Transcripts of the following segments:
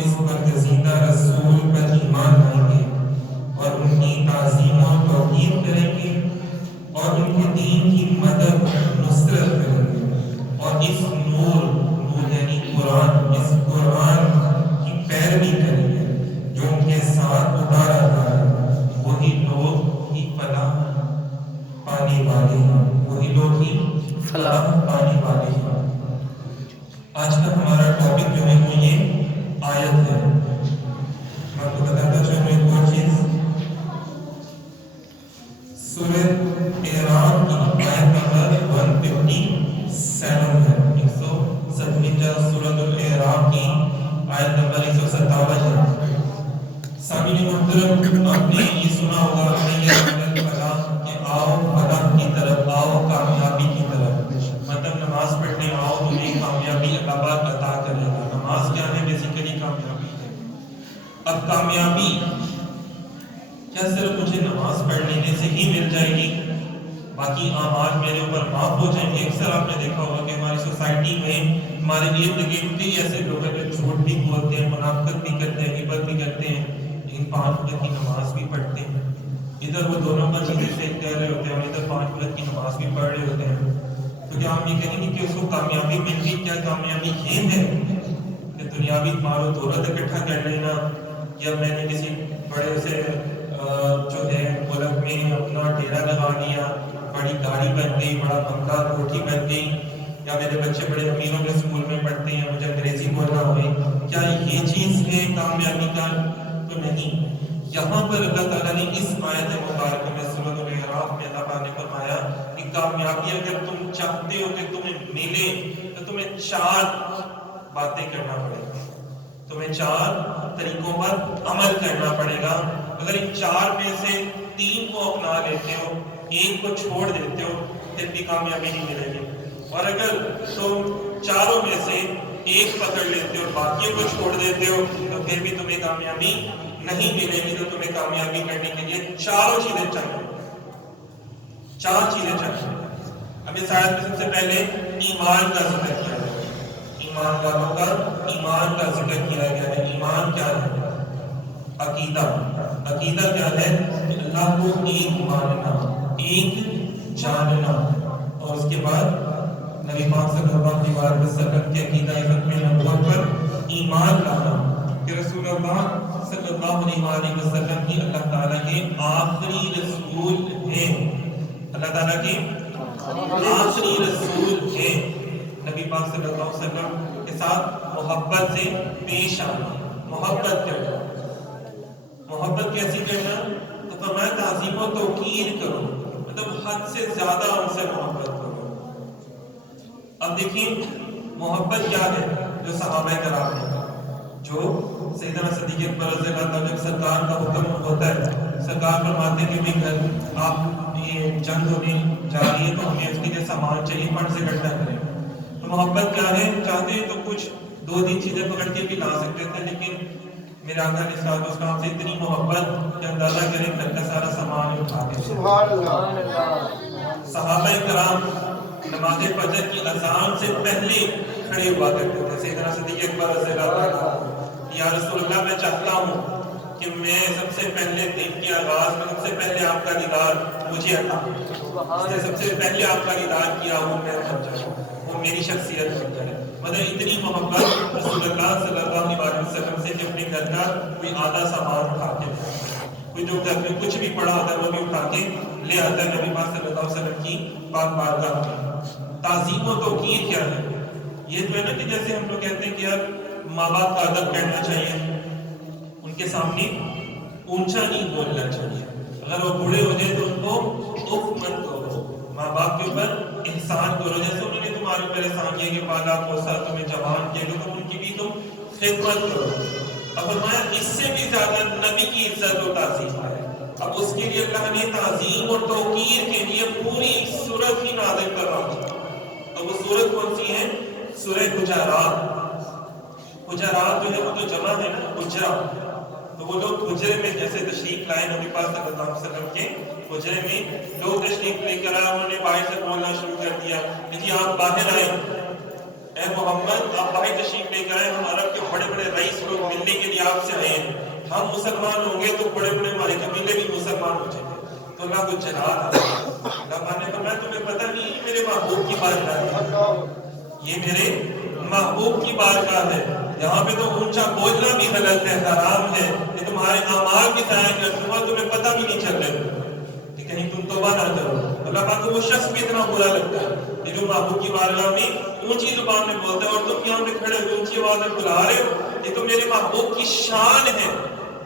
اس برگزیدہ رسول پر ایمان لائیں گے اور ان کی تعظیم و توقیر کریں گے اور ان کے دین کی مدد نصرت کریں گے اور اس نور یعنی قرآن، اس قرآن کی پیروی کریں گے جو ان کے ساتھ اتارا جا ہے، وہی لوگ ہی فلاح پانے والے ہیں، وہی لوگ ہی فلاح پانے والے ہیں۔ آج کا ہمارا ٹاپک جو ہے وہ یہ آیت ہے۔ میں آپ کو بتاتا چاہوں ایک اور چیز، سورہ اعراف کی آیت نمبر 157 ہے، 157 سورۃ الاعراف کی آیت نمبر 157 ہے۔ سامعین محترم، آپ نے یہ سنا ہوگا کہ آؤ فلاح کی طرف، آؤ کامیابی کی طرف، مطلب نماز پڑھنے آؤ تمہیں کامیابی اللہ پاک عطا کرے گا۔ نماز کیا ہے؟ بیسیکلی کامیابی ہے۔ اب کامیابی کیا صرف مجھے نماز پڑھ لینے سے ہی مل جائے گی، باقی اعمال میرے اوپر معاف ہو جائیں گے؟ اکثر آپ نے دیکھا ہوگا کہ ہماری سوسائٹی میں ہمارے ارد گرد بھی ایسے لوگ ہیں جو جھوٹ بھی بولتے ہیں، منافقت بھی کرتے ہیں، غیبت بھی کرتے ہیں، لیکن 5 وقت کی نماز بھی پڑھتے ہیں۔ ادھر وہ دونوں کا چیزیں سے کہہ رہے ہوتے ہیں اور ادھر 5 وقت کی نماز بھی پڑھ رہے ہوتے ہیں۔ تو کیا آپ یہ کہیں گے کہ اس کو کامیابی مل گئی؟ کیا کامیابی یہ ہے کہ دنیاوی مال و دولت اکٹھا کر لینا، یا میں نے کسی بڑے سے جو ہے ملک میں اپنا ڈیرا لگا لیا، بڑی گاڑی بن گئی، بڑا بنگلہ کوٹھی بن گئی، یا میرے بچے بڑے امیروں کے اسکول میں پڑھتے ہیں، مجھے انگریزی بولنا ہوئی، کیا یہ چیز ہے کامیابی کا؟ تو نہیں۔ یہاں پر اللہ تعالیٰ نے اس آیت مبارکہ میں سورۃ الاعراف میں اللہ تعالیٰ نے فرمایا کہ کامیابی اگر تم چاہتے ہو کہ تمہیں ملے تو تمہیں 4 باتیں کرنا پڑے گا، تمہیں 4 طریقوں پر عمل کرنا پڑے گا۔ اگر ان 4 میں سے 3 کو اپنا لیتے ہو، 1 کو چھوڑ دیتے ہو، پھر بھی کامیابی نہیں ملے گی، اور اگر تم 4 میں سے 1 پکڑ لیتے ہو، باقیوں کو چھوڑ دیتے ہو، تو پھر بھی تمہیں کامیابی نہیں ملے گی۔ تو تمہیں کامیابی کرنے کے لیے 4 چیزیں چاہیے، 4 چیزیں چاہیے۔ اب اس آیت میں سب سے پہلے ایمان کا ذکر کیا ہے، ایمان والوں کا ایمان کا ذکر کیا گیا ہے۔ ایمان کیا ہے؟ عقیدہ۔ عقیدہ کیا ہے؟ کہ اللہ کو ایک ماننا، ایک جاننا، اور اس کے بعد نبی پاک صلی اللہ علیہ وسلم کے عقیدہ ختم نبوت پر ایمان لانا کہ رسول اللہ صلی اللہ علیہ وسلم کی اللہ تعالیٰ کے آخری رسول ہیں، اللہ تعالیٰ کے آخری رسول ہیں۔ نبی پاک صلی اللہ علیہ وسلم کے ساتھ محبت سے پیش آنا، محبت کرنا۔ محبت کیسی کرنا؟ تو فرمایا تعظیم و توقیر کرو، مطلب حد سے زیادہ ان سے محبت کرو۔ اب دیکھیں محبت کیا ہے؟ جو صحابہ کرام نے، جو سیدنا صدیق اکبر رضی اللہ عنہ، جب سرکار کا حکم ہوتا ہے، سرکار فرماتے ہیں کہ گھر آپ یہ جنگ ہونے جا رہی ہے تو ہمیں اس کے لیے سامان چاہیے، فنڈ سے اکٹھا کریں۔ تو محبت کیا ہے؟ چاہتے ہیں تو کچھ 2-3 چیزیں پکڑ کے بھی لا سکتے تھے، لیکن میرے آقا علیہ الصلوۃ والسلام سے اتنی محبت کہ اندازہ کریں گھر کا سارا سامان اٹھا کے۔ سبحان اللہ۔ صحابہ کرام نماز فجر کی اذان سے پہلے کھڑے ہوا کرتے تھے۔ سیدنا صدیق اکبر رضی اللہ عنہ، یا رسول اللہ میں چاہتا ہوں کہ میں سب سے پہلے دن کے آغاز میں سب سے پہلے آپ کا دیدار مجھے عطا ہو، سب سے پہلے آپ کا دیدار کیا ہوں میں بن جاؤں، وہ میری شخصیت بن جائے۔ مطلب اتنی محبت رسول اللہ صلی اللہ علیہ وسلم سے کہ اپنے گھر کا کوئی آدھا سامان اٹھا کے، کوئی جو گھر میں کچھ بھی پڑا ہوتا ہے وہ بھی اٹھا کے لے آتا ہے نبی پاک صلی اللہ علیہ وسلم کی پاک بارگاہ میں۔ تعظیم و توقیر کیا ہے؟ یہ جو ہے نا کہ جیسے ہم لوگ کہتے ہیں کہ یار ماں باپ کا ادب کرنا چاہیے، ان کے سامنے اونچا نہیں بولنا چاہیے، اگر وہ بوڑھے ہو جائے تو ان کو اف مت کرو، ماں باپ کے اوپر احسان کرو، جیسے انہوں نے تمہارے اوپر احسان کیا کہ پالا پوسا تمہیں جوان کیا کہ تم ان کی بھی تم خدمت کرو۔ اب فرمایا اس سے بھی زیادہ نبی کی عزت و تعظیم ہے۔ اب اس کے لیے اللہ نے تعظیم اور توقیر کے لیے پوری سورت ہی نازل کر رہا۔ اب وہ سورت کون سی ہے؟ سورہ حجرات۔ حجرات جو ہے وہ تو جمع ہے نا، حجرہ، تو وہ لوگ حجرے میں جیسے تشریف لائے نبی پاک صلی اللہ علیہ وسلم کے حجرے میں، لوگ تشریف لے کر آئے، انہوں نے باہر سے بولنا شروع کر دیا کہ جی آپ باہر آئے، اے محمد آپ باہر تشریف لے کر آئے، ہم عرب کے بڑے بڑے رئیس لوگ ملنے کے لیے آپ سے آئے ہیں، ہم مسلمان ہوں گے تو بڑے بڑے ہمارے قبیلے بھی مسلمان ہو جائیں گے۔ تو اللہ کو جلال اللہ نے فرمایا تمہیں پتہ نہیں یہ میرے محبوب کی بارگاہ ہے، یہ میرے محبوب کی بارگاہ ہے، یہاں پہ تو اونچا بولنا بھی غلط ہے، حرام ہے، یہ تمہارے اعمال کی ضائع کر دوں گا، تمہیں پتہ بھی نہیں چل رہا کہ کہیں تم توبہ نہ کرو۔ اللہ پاک کو وہ شخص بھی اتنا برا لگتا ہے کہ جو محبوب کی بارگاہ میں اونچی زبان میں بولتا ہے، اور تم یہاں پہ کھڑے ہوئے اونچی آواز میں بلا رہے ہو، یہ تو میرے محبوب کی شان ہے،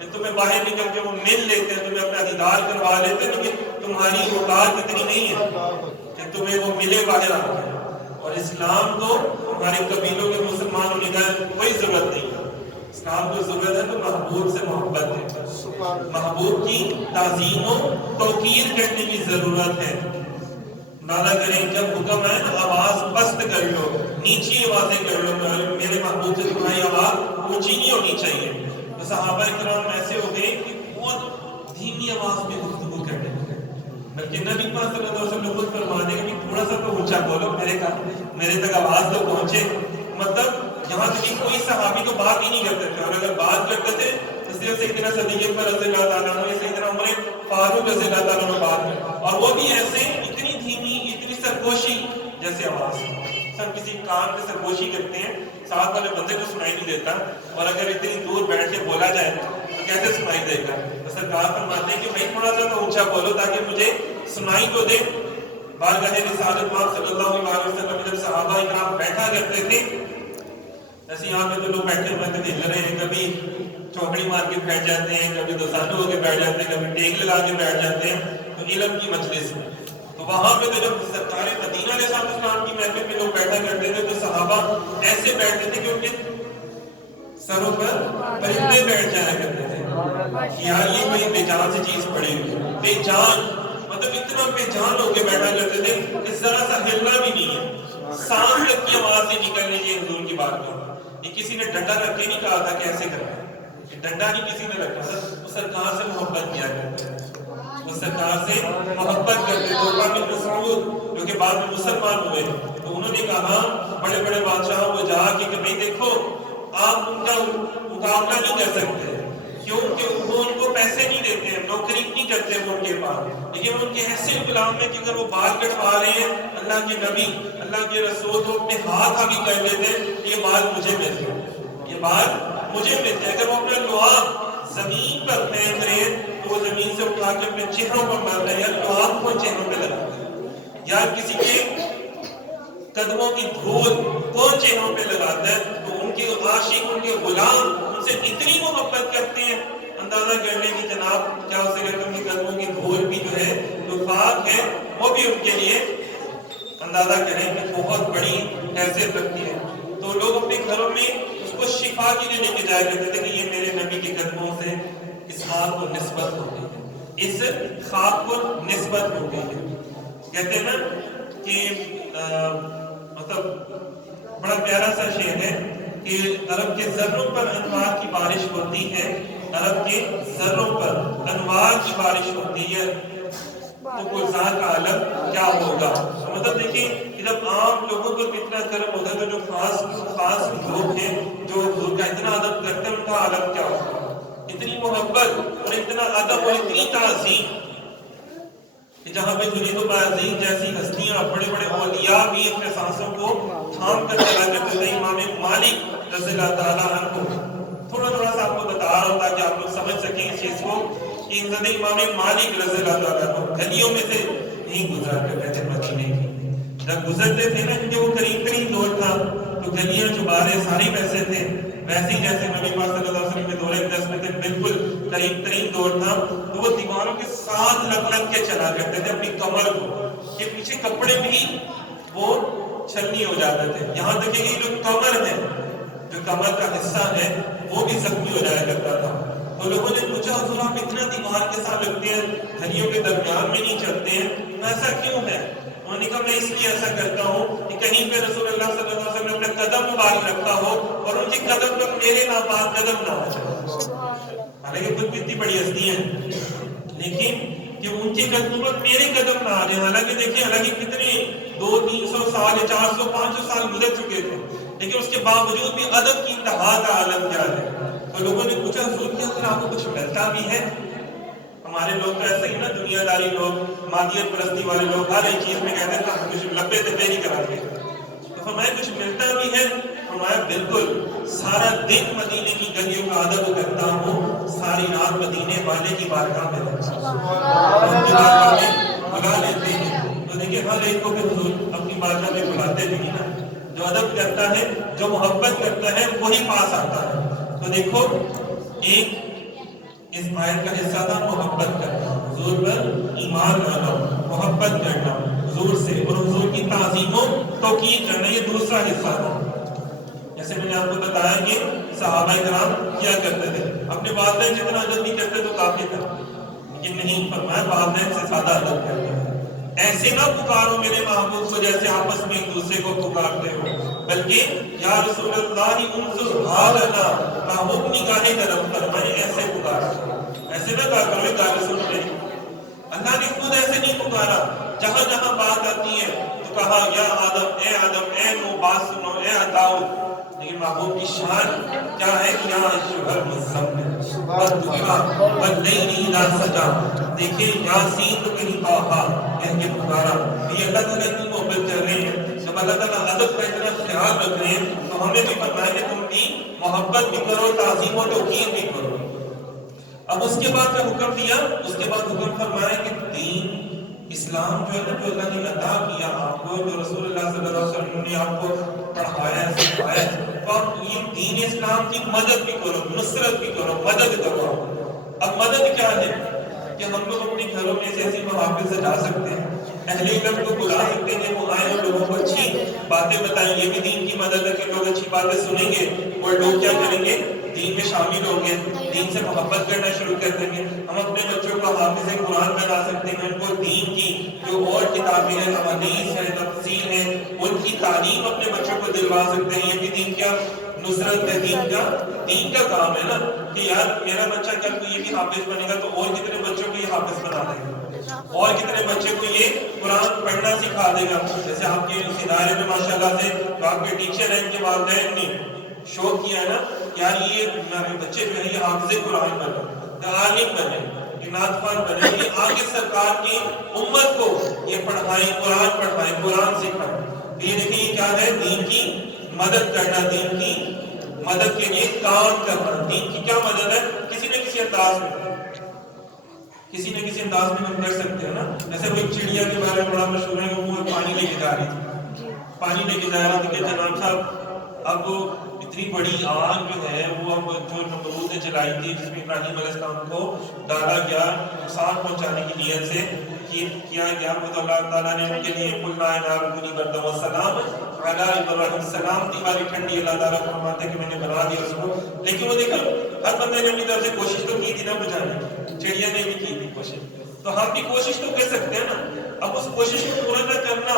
کہ تمہیں باہر نکل کے وہ مل لیتے ہیں، تمہیں اپنا دیدار کروا لیتے ہیں، لیکن تمہاری اوقات اتنی نہیں ہے کہ تمہیں وہ ملے باہر آ کے۔ اور اسلام تو ہمارے قبیلوں کے مسلمان ہونے کا کوئی ضرورت نہیں ہے، اسلام کو ضرورت ہے تو محبوب سے محبت ہے، محبوب کی تعظیم و توقیر کرنے کی ضرورت ہے۔ نالا کریں جب حکم ہے آواز پست کر لو، نیچی آوازیں کر لو، میرے محبوب سے تمہاری آواز اونچی نہیں ہونی چاہیے۔ تو صحابہ کرام ایسے ہو گئے کہ بہت دھیمی آواز میں گفتگو کرنے لگے، بلکہ نبی پاک صلی اللہ علیہ وسلم خود فرماتے ہیں کہ تھوڑا سا تو اونچا بولو، میرے تک آواز تو پہنچے۔ مطلب یہاں تک کہ کوئی صحابی تو بات ہی نہیں کرتے تھے، اور اگر بات کرتے تھے تو صرف سیدنا صدیق اکبر رضی اللہ تعالیٰ عنہ یا سیدنا عمر فاروق رضی اللہ تعالیٰ عنہ بات کرتے، اور وہ بھی ایسے اتنی دھیمی، اتنی سرگوشی جیسے آواز۔ ہم کسی کام میں سرگوشی کرتے ہیں، ساتھ والے بندے کو سنائی نہیں دیتا، اور اگر اتنی دور بیٹھ کے بولا جائے تو کیسے سنائی دے گا؟ تو سرکار فرماتے ہیں کہ بھائی تھوڑا سا تو اونچا بولو تاکہ مجھے سنائی تو دے۔ بارگاہ رسالت پاک صلی اللہ علیہ وسلم جب صحابہ اکرام بیٹھا کرتے تھے، ایسے یہاں پہ تو لوگ بیٹھے ہوئے تھے ہل رہے ہیں، کبھی چوکڑی مار کے بیٹھ جاتے ہیں، کبھی دوسانو ہو کے بیٹھ جاتے ہیں، کبھی ٹیک لگا کے بیٹھ جاتے ہیں، تو علم کی مجلس میں تو وہاں پہ تو جب سرکار مدینہ علیہ السلام کی محفل میں لوگ بیٹھا کرتے تھے تو صحابہ ایسے بیٹھتے تھے کہ ان کے سروں پر پرندے بیٹھ جایا کرتے تھے، یار یہ کوئی بے جان سی چیز پڑی ہوئی، بے جان، مطلب اتنا بے جان ہو کے بیٹھا کرتے تھے کہ ذرا سا ہلنا بھی نہیں ہے، سانس تک کی آواز نہیں نکلنے کی حضور کی بات میں۔ یہ کسی نے ڈنڈا رکھ کے نہیں کہا تھا کہ ایسے کرنا ہے، یہ ڈنڈا نہیں کسی نے رکھا تھا، وہ سرکار سے محبت کیا کرتے تھے، وہ سرکار سے محبت کرتے تھے۔ عروہ بن مسعود جو کہ بعد میں مسلمان ہوئے تو انہوں نے کہا بڑے بڑے بادشاہوں کو جا کے کہ بھئی دیکھو آپ ان کا مقابلہ نہیں کر سکتے، کیونکہ وہ ان کو پیسے نہیں دیتے ہیں، نوکری نہیں کرتے وہ ان کے پاس، لیکن ان کے ایسے غلام ہیں کہ اگر وہ بال کٹوا رہے ہیں اللہ کے نبی اللہ کے رسول تو اپنے ہاتھ آگے کر لیتے ہیں، یہ بال مجھے مل گئے، یہ بال مجھے مل گئے۔ اگر وہ اپنا لعاب زمین پر پھینک رہے ہیں تو وہ زمین سے اٹھا کے اپنے چہروں پر مار رہے ہیں، یا لعاب کو چہروں پہ لگا رہے ہیں، یا کسی کے قدموں کی دھول کون چہروں پہ لگاتا ہے، تو ان کے عاشق ان کے غلام ان سے اتنی محبت کرتے ہیں، اندازہ کر لیں کہ جناب کیا اسے کہتے ہیں ان کے قدموں کی دھول بھی جو ہے جو پاک ہے وہ بھی ان کے لیے اندازہ کریں کہ بہت بڑی حیثیت رکھتی ہے۔ تو لوگ اپنے گھروں میں اس کو شفا کے لیے لے کے جایا کرتے تھے کہ یہ میرے نبی کے قدموں سے اس خاک کو نسبت ہو گئی ہے، اس خاک کو نسبت ہو گئی ہے۔ کہتے ہیں نا کہ مطلب بڑا پیارا سا شعر ہے کہ عرب کے ذروں پر انوار کی بارش ہوتی ہے، عرب کے ذروں پر انوار کی بارش ہوتی ہے، تو گلزار کا عالم کیا ہوگا۔ مطلب دیکھیں کہ جب عام لوگوں پر اتنا کرم ہوتا ہے تو جو خاص لوگ ہیں جو حضور کا اتنا ادب کرتے ہیں ان کا عالم کیا ہوگا۔ اتنی محبت اور اتنا ادب اور اتنی تعظیم کہ جہاں پہ جنید و بایزید جیسی ہستیاں بڑے بڑے اولیاء بھی اپنے سانسوں کو تھام کر چلا کرتے تھے۔ امام مالک رضی اللہ تعالیٰ عنہ تھوڑا سا آپ کو بتا رہا ہوں تاکہ آپ لوگ سمجھ سکیں اس چیز کو کہ حضرت امام مالک رضی اللہ تعالیٰ عنہ گلیوں میں سے نہیں گزرا کرتے تھے مدینے کی، جب گزرتے تھے نا کیونکہ وہ قریب قریب دور تھا تو گلیاں چوبارے ساری ویسے تھے، ویسے ہی جیسے نبی پاک صلی اللہ علیہ وسلم کے دور اقدس میں تھے بالکل قریب ترین دور تھا، تو وہ دیواروں کے ساتھ لگ کے چلا کرتے تھے اپنی کمر کو، کہ پیچھے کپڑے بھی وہ چھلنی ہو جاتے تھے، یہاں تک کہ جو کمر ہے جو کمر کا حصہ ہے وہ بھی زخمی ہو جایا کرتا تھا۔ تو لوگوں نے پوچھا حضور آپ اتنا دیوار کے ساتھ لگتے ہیں، گھڑیوں کے درمیان میں نہیں چلتے ہیں، تو ایسا کیوں ہے؟ انہوں نے کہا میں اس لیے ایسا کرتا ہوں کہ کہیں پہ رسول اللہ صلی اللہ علیہ وسلم نے اپنے قدم مبارک رکھتا ہو اور ان کے قدم پر میرے ناپاک قدم نہ ہو جائے۔ حالانکہ خود کتنی بڑی ہستی ہیں لیکن کہ ان کے قدموں پر میرے قدم نہ آ رہے، حالانکہ دیکھیں حالانکہ کتنے 200-300 سال 400-500 سال گزر چکے تھے، لیکن اس کے باوجود بھی ادب کی انتہا کا عالم کیا ہے. تو لوگوں نے پوچھا حضور کیا پھر آپ کو کچھ ملتا بھی ہے؟ ہمارے لوگ تو ایسے ہی نا دنیا داری لوگ، مادیت پرستی والے لوگ ہر ایک چیز میں کہتے ہیں کہ کچھ لبے دبے نہیں کرا گے. تو فرمایا کچھ ملتا بھی ہے؟ فرمایا بالکل، سارا دن مدینے کی گلیوں کا ادب کرتا ہوں، ساری رات مدینے والے کی بارگاہ میں رہتا ہوں، بلا لیتے ہیں. تو دیکھیں ہر ایک کو بھی حضور اپنی بارگاہ میں بلاتے بھی نا. جو ادب کرتا ہے، جو محبت کرتا ہے، وہی پاس آتا ہے. تو دیکھو ایک اس آیت کا حصہ تھا محبت کرنا، حضور پر ایمان لانا، محبت کرنا حضور سے، اور حضور کی تعظیم و توقیر کرنا، یہ دوسرا حصہ تھا. جیسے میں نے آپ کو بتایا کہ صحابہ کرام کیا کرتے تھے، اپنے والدین جتنا ادب نہیں کرتے تو کافی تھا، لیکن نہیں، فرمایا والدین سے زیادہ ادب کرتے ہیں. ایسے نہ پکارو میرے محبوب کو جیسے آپس میں ایک دوسرے کو پکارتے ہو، بلکہ یا رسول اللہ انظر حالنا، محبوب نگاہ کرم فرمائے ایسے پکارا. ایسے نہ کہا کرو گالی سن لے. اللہ نے خود ایسے نہیں پکارا. جہاں جہاں بات آتی ہے تو کہا یا آدم اے نو بات سنو، اے عطاؤ. لیکن محبوب کی شان کیا ہے کہ یا ایھا المزمل واللیل اذا سجا. دیکھیں یاسین تو کہیں طٰہٰ کہہ کے پکارا. یہ اللہ تعالیٰ کی محبت کر رہے ہیں. جب اللہ تعالیٰ ادب کا اتنا خیال رکھ رہے ہیں تو ہمیں بھی فرمایا کہ تم بھی محبت بھی کرو، تعظیم و توقیر بھی کرو. اب اس کے بعد جو حکم دیا، اس کے بعد حکم فرمایا کہ دین اسلام جو ہے نا، جو اللہ نے عطا کیا آپ کو، جو رسول اللہ صلی اللہ علیہ وسلم نے آپ کو پڑھایا سکھایا، تو آپ یہ دین اسلام کی مدد بھی کرو، نصرت بھی کرو، مدد کرو. اب مدد کیا ہے کہ ہم لوگ اپنے گھروں میں ایسی محافل سے جا سکتے ہیں، اہل علم کو بلا سکتے ہیں، وہ آئے اور لوگوں کو اچھی باتیں بتائیں. یہ بھی دین کی مدد ہے کہ لوگ اچھی باتیں سنیں گے اور لوگ کیا کریں گے، دین میں شامل ہوں گے، دین سے محبت کرنا شروع کر دیں گے. ہم اپنے بچوں کو حافظ قرآن بنا سکتے ہیں، ان کو دین کی جو اور کتابیں ہیں، حدیث ہے، تفسیر ہے، ان کی تعلیم اپنے بچوں کو دلوا سکتے ہیں. یہ بھی دین کیا نصرت ہے، دین کا کام ہے نا کہ یار میرا بچہ کیا یہ بھی حافظ بنے گا تو اور کتنے بچوں کو یہ حافظ بنا دے گا، اور کتنے بچے کو یہ قرآن پڑھنا سکھا دے گا. جیسے آپ کے اس ادارے میں ماشاءاللہ سے جو آپ کے ٹیچر ہیں، ان کے والدین نے شوق کیا ہے نا یار یہ بچے جو ہے یہ حافظ قرآن بنے، عالم بنے، نعت خوان بنے، یہ آگے سرکار کی امت کو یہ پڑھائیں، قرآن پڑھائیں، قرآن سکھائیں. تو یہ دیکھیں یہ کیا ہے، دین کی مدد کرنا، دین کی مدد کے لیے کام کرنا. دین کی کیا مدد ہے؟ کسی نہ کسی انداز میں ہم کر سکتے ہیں نا. جیسے وہ ایک چڑیا کے بارے میں بڑا مشہور ہے، وہ پانی لے کے جا رہی تھی کہ جناب صاحب اب اتنی بڑی آگ جو ہے وہ اب جو نمرود نے جلائی تھی، جس میں ابراہیم علیہ السلام کو ڈالا گیا نقصان پہنچانے کی نیت سے کیا گیا، تو اللہ تعالیٰ نے ان کے لیے قلنا نار کونی بردا وسلام علی ابراہیم، سلامتی والی ٹھنڈی اللہ تعالیٰ فرماتے کہ میں نے بنا دیا اس کو. لیکن وہ دیکھا ہر بندے نے اپنی طرف سے کوشش تو کی تھی نا بجانے کی، چڑیا نے بھی کی تھی کوشش، تو ہم بھی کوشش تو کر سکتے ہیں نا. اب اس کوشش کو پورا نہ کرنا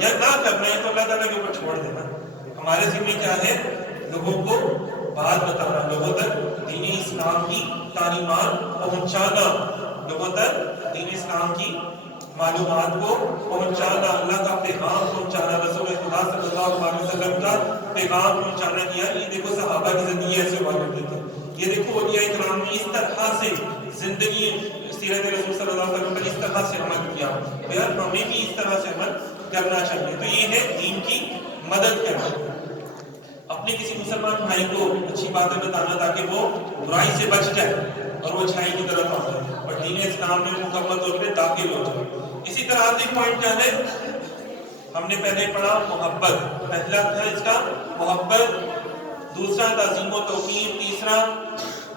یا نہ کرنا ہے تو اللہ تعالیٰ کے اوپر چھوڑ دینا. ہمارے ذمہ کیا ہے، لوگوں کو بات بتانا، لوگوں تک دین اسلام کی تعلیمات پہنچانا، لوگوں تک دین اسلام کی معلومات کو پہنچانا، اللہ کا پیغام پہنچانا، رسول خدا صلی اللہ علیہ وسلم کا پیغام پہنچانا. یہ دیکھو صحابہ کی زندگی ایسے ہوا کرتی تھی. یہ دیکھو اولیاء کرام نے اس طرح سے زندگی سیرت رسول صلی اللہ علیہ وسلم پر اس طرح سے عمل کیا، یار ہمیں بھی اس طرح سے عمل کرنا چاہیے. تو یہ ہے دین کی مدد کرنا، اپنے کسی مسلمان بھائی کو اچھی باتیں بتانا تاکہ وہ برائی سے بچ جائے اور وہ اچھائی کی طرف آ جائے اور دین اسلام میں مکمل طور پہ داخل ہو جائے. اسی طرح آخری پوائنٹ کیا ہے، ہم نے پہلے پڑھا محبت، پہلا تھا اس کا محبت، دوسرا تعظیم و توقیر، تیسرا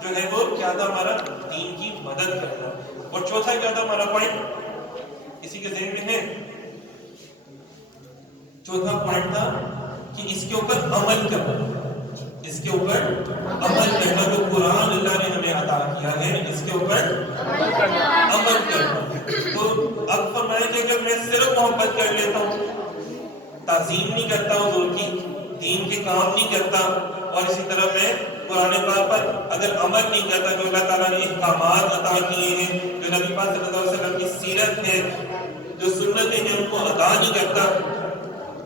جو ہے وہ کیا تھا ہمارا دین کی مدد کرنا، اور چوتھا کیا تھا ہمارا پوائنٹ اسی کے ذہن میں ہے. چوتھا پوائنٹ تھا کہ اس کے اوپر عمل کرنا، اس کے اوپر عمل کرنا، جو قرآن اللہ نے ہمیں عطا کیا ہے اس کے اوپر عمل کرنا. تو اب فرمایا کہ اگر میں صرف محبت کر لیتا ہوں، تعظیم نہیں کرتا حضور کی، دین کے کام نہیں کرتا، اور اسی طرح میں قرآن پاک پر اگر عمل نہیں کرتا، جو اللہ تعالیٰ نے احکامات عطا کیے ہیں، جو نبی پاک صلی اللہ علیہ وسلم کی سیرت ہے، جو سنتیں ہیں ان کو ادا نہیں کرتا،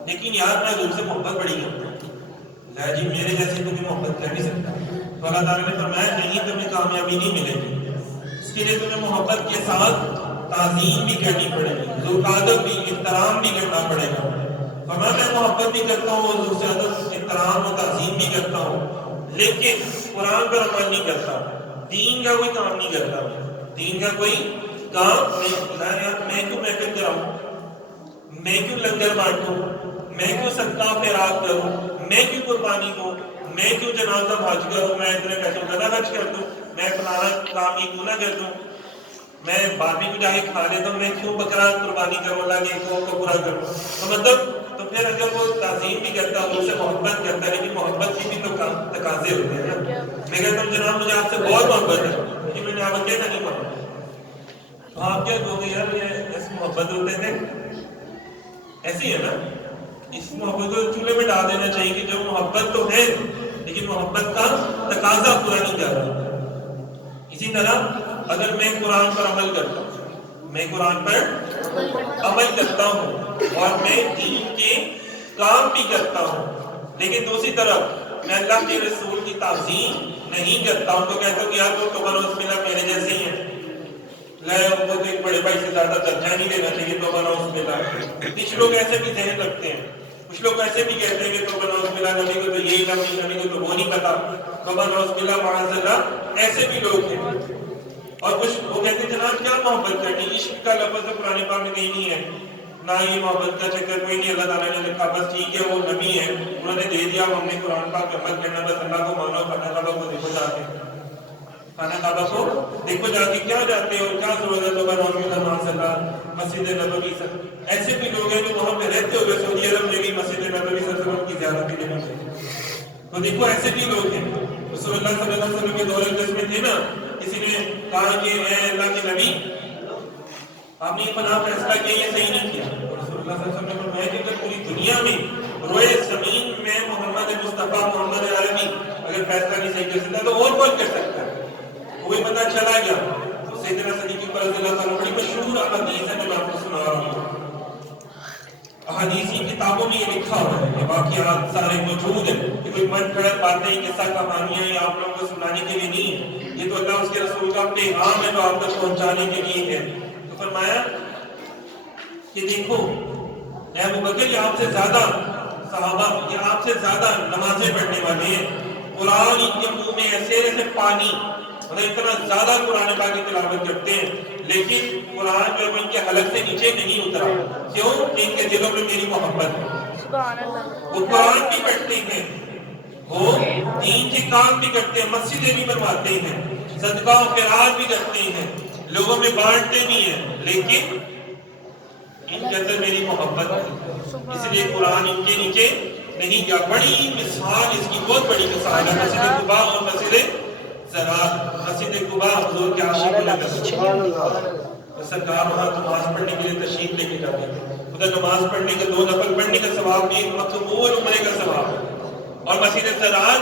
لیکن یار میں حضور سے محبت بڑی کرتا ہوں، جی میرے جیسے تمہیں محبت کر نہیں سکتا. تو اللہ تعالیٰ نے فرمایا نہیں، تمہیں کامیابی نہیں ملے گی، اس کے لیے تمہیں محبت کے ساتھ تعظیم بھی کرنی پڑے گی، ذوق ادب بھی، احترام بھی کرنا پڑے گا. فرمایا میں محبت بھی کرتا ہوں، حضور سے ادب، احترام و تعظیم بھی کرتا ہوں، لیکن قرآن پر عمل نہیں کرتا، دین کا کوئی کام نہیں کرتا، دین کا کوئی کام نہیں. میں کیوں محفل کراؤں، میں کیوں لنگر بانٹوں، میں کیوں صدقہ خیرات کروں، میں کیوں قربانی دوں، میں کیوں جنازہ حج کروں، میں اتنے پیسوں کا خرچ کر دوں، میں فلانا کام ہی کیوں نہ کر دوں، میں باربی کو جا کے کھا لیتا ہوں، میں کیوں بکرا قربانی کروں، اللہ کے حقوق کو پورا کروں. تو مطلب تو پھر اگر وہ تعظیم بھی کرتا ہے، اس سے محبت کرتا ہے، لیکن محبت کی بھی تو تقاضے ہوتے ہیں نا. میں کہتا ہوں جناب مجھے آپ سے بہت محبت ہے، لیکن میں نے آپ کو کہنا نہیں محبت. تو آپ کیا کہو گے یار یہ ایسی محبت ہوتے تھے، ایسی ہے نا. اس محبت کو چولہے میں ڈال دینا چاہیے کہ جو محبت تو ہے لیکن محبت کا تقاضا پورا نہیں کر رہا. اسی طرح اگر میں قرآن پر عمل کرتا ہوں، میں قرآن پر عمل کرتا ہوں اور میں دین کے کام بھی کرتا ہوں، لیکن دوسری طرف میں اللہ کے رسول کی تعظیم نہیں کرتا ہوں، تو کہتا ہوں کہ یار وہ تو بنو بسم اللہ میرے جیسے ہی ہیں، ان کو تو ایک بڑے بھائی سے زیادہ درجہ نہیں دینا چاہیے، تو بنو بسم اللہ. کچھ لوگ ایسے بھی ذہن رکھتے ہیں، کچھ لوگ ایسے بھی کہتے ہیں کہ تو بنو بسم اللہ، نبی کو تو یہی کام نہیں، نبی کو تو وہ نہیں پتا، تو بنو بسم اللہ معاذ اللہ. ایسے بھی لوگ ہیں. اور کچھ وہ کہتے ہیں جناب کیا محبت کرنی، عشق کا لفظ تو قرآن پاک میں کہیں نہیں ہے، نہ یہ محبت کا چکر کوئی نہیں. اللہ تعالیٰ نے لکھا بس ٹھیک ہے وہ نبی ہے، انہوں نے دے دیا، ہم نے قرآن پاک کا عمل کرنا، بس اللہ کو مانو. خانہ کعبہ کو دیکھو جا کے، خانہ کعبہ کو دیکھو جا کے، کیا جاتے ہو، کیا ضرورت ہے تو بنو مسجد نبوی سے. ایسے بھی لوگ ہیں جو وہاں پہ رہتے ہوئے سعودی عرب میں بھی مسجد نبوی سے کی زیارت کے لیے ملتے. تو دیکھو ایسے بھی لوگ ہیں. رسول اللہ صلی اللہ علیہ وسلم کے دور جس میں تھے نا، کسی نے کہا کہ اے اللہ کے نبی آپ نے فلاں فیصلہ کیا، یہ صحیح نہیں کیا. رسول اللہ صلی اللہ علیہ وسلم نے فرمایا کہ اگر پوری دنیا میں روئے زمین میں محمد مصطفیٰ محمد عربی اگر فیصلہ نہیں صحیح کر سکتا تو اور کون کر سکتا ہے. وہی پتہ چلا گیا. سیدنا صدیق اکبر رضی اللہ عنہ بڑی مشہور احادیث ہے جو میں آپ کو سنا رہا ہوں. احادیثی کتابوں میں یہ لکھا ہوا ہے، یہ واقعات سارے موجود ہیں، یہ کوئی من گھڑت باتیں قصہ کہانیاں یہ آپ لوگوں کو سنانے کے لیے نہیں ہے، یہ تو اللہ اس کے رسول کا پیغام ہے جو آپ تک پہنچانے کے لیے ہے. تو فرمایا کہ دیکھو اے ابو بکر یہ آپ سے زیادہ صحابہ، یہ آپ سے زیادہ نمازیں پڑھنے والے ہیں، قرآن ان کے منہ میں ایسے ایسے پانی، مطلب اتنا زیادہ قرآن پاک کی تلاوت کرتے ہیں، لیکن قرآن جو ان کے حلق سے نیچے نہیں اترا. کیوں؟ ان کے دلوں میں میری محبت ہے. وہ قرآن بھی پڑھتے ہیں، وہ دین کے کام بھی کرتے ہیں، مسجدیں بھی بنواتے ہیں، صدقہ و خیرات بھی کرتے ہیں، لوگوں میں بانٹتے بھی ہیں، لیکن ان کے اندر میری محبت ہے، اس لیے قرآن ان کے نیچے نہیں گیا. بڑی مثال اس کی، بہت بڑی مثال ہے مسجد قباء اور مسجد زرار. مسجد قباء حضور کے عاشق لگا سرکار وہاں نماز پڑھنے کے لیے تشریف لے کے جاتے ہیں. ادھر نماز پڑھنے کا 2 نفل پڑھنے کا ثواب بھی، ایک مقبول عمرے کا ثواب ہے. اور مسجد زرار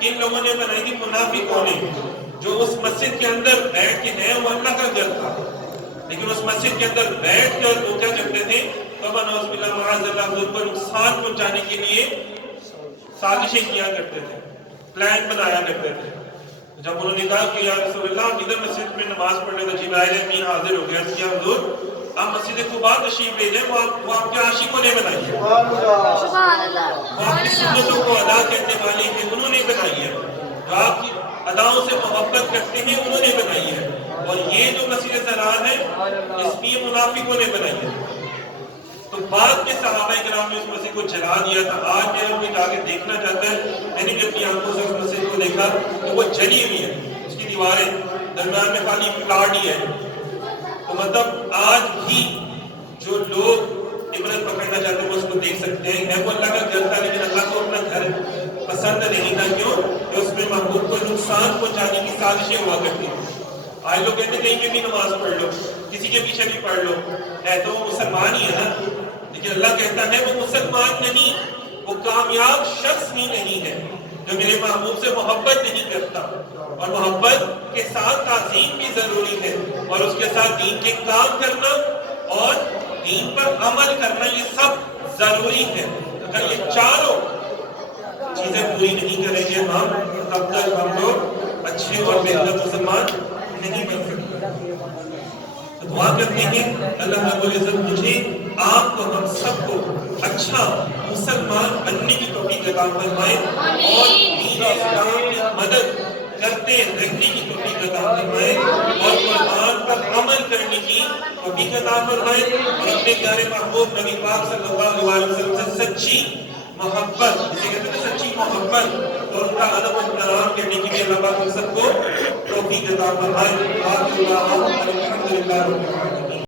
کن لوگوں نے بنائی تھی؟ منافقوں نے، جو اس مسجد کے اندر بیٹھ کے ہیں، وہ اللہ کا گھر تھا، لیکن اس مسجد کے اندر بیٹھ کر وہ کیا کرتے تھے؟ توبہ نعوذ باللہ معاذ اللہ، حضور کو نقصان پہنچانے کے لیے سازشیں کیا کرتے تھے، پلان بنایا کرتے تھے. جب انہوں نے کہا کہ یا رسول اللہ آپ ادھر مسجد میں نماز پڑھنے تو جبرائیل امین حاضر ہو گیا کہ حضور آپ مسجد قباء تشریف لے جائیں، وہ آپ کے عاشقوں نے بنائی ہے، وہ آپ کی سنتوں کو ادا کرنے والے ہیں، انہوں نے بنائی ہے، جو آپ کی اداؤں سے محبت کرتے ہیں انہوں نے بنائی ہے. اور یہ جو مسجد زرار ہے اس میں منافقوں نے بنائی ہے. تو بعد کے صحابہ کرام نے اس مسجد کو جلا دیا تھا. آج میرا کوئی جا کے دیکھنا چاہتا ہے، میں نے بھی اپنی آنکھوں سے اس مسجد کو دیکھا تو وہ جلی ہوئی ہے، اس کی دیواریں درمیان میں خالی پلاٹ ہی ہے. تو مطلب آج بھی جو لوگ عبرت پکڑنا چاہتے ہیں وہ اس کو دیکھ سکتے ہیں. ہے وہ اللہ کا گھر تھا، لیکن اللہ کو اپنا گھر پسند نہیں تھا. کیوں کہ اس میں محبوب کو نقصان پہنچانے کی سازشیں ہوا کرتی ہیں. آج لوگ کہتے ہیں کہیں پہ بھی نماز پڑھ لو، کسی کے پیچھے بھی پڑھ لو، ہے تو وہ مسلمان ہی ہے نا. لیکن اللہ کہتا ہے وہ مسلمان نہیں، وہ کامیاب شخص ہی نہیں ہے جو میرے محبوب سے محبت نہیں کرتا. اور محبت کے ساتھ تعظیم بھی ضروری ہے، اور اس کے ساتھ دین کے کام کرنا اور دین پر عمل کرنا، یہ سب ضروری ہے. مزدوری نہیں کریں گے ہم تب تک ہم لوگ اچھے اور بہتر مسلمان نہیں بن سکتے. تو دعا کرتے ہیں اللہ رب العزت مجھے آپ کو ہم سب کو اچھا مسلمان بننے کی توفیق عطا فرمائے اور دین اسلام کی مدد کرتے رہنے کی توفیق عطا فرمائے اور قرآن پر عمل کرنے کی توفیق عطا فرمائے اور اپنے پیارے محبوب نبی پاک صلی اللہ علیہ وسلم سے سچی محبت، جسے کہتے ہیں سچی محبت اور ان کا ادب و احترام کرنے کی بھی اللہ پاک ہم سب کو توفیق عطا فرمائے. الحمد للہ.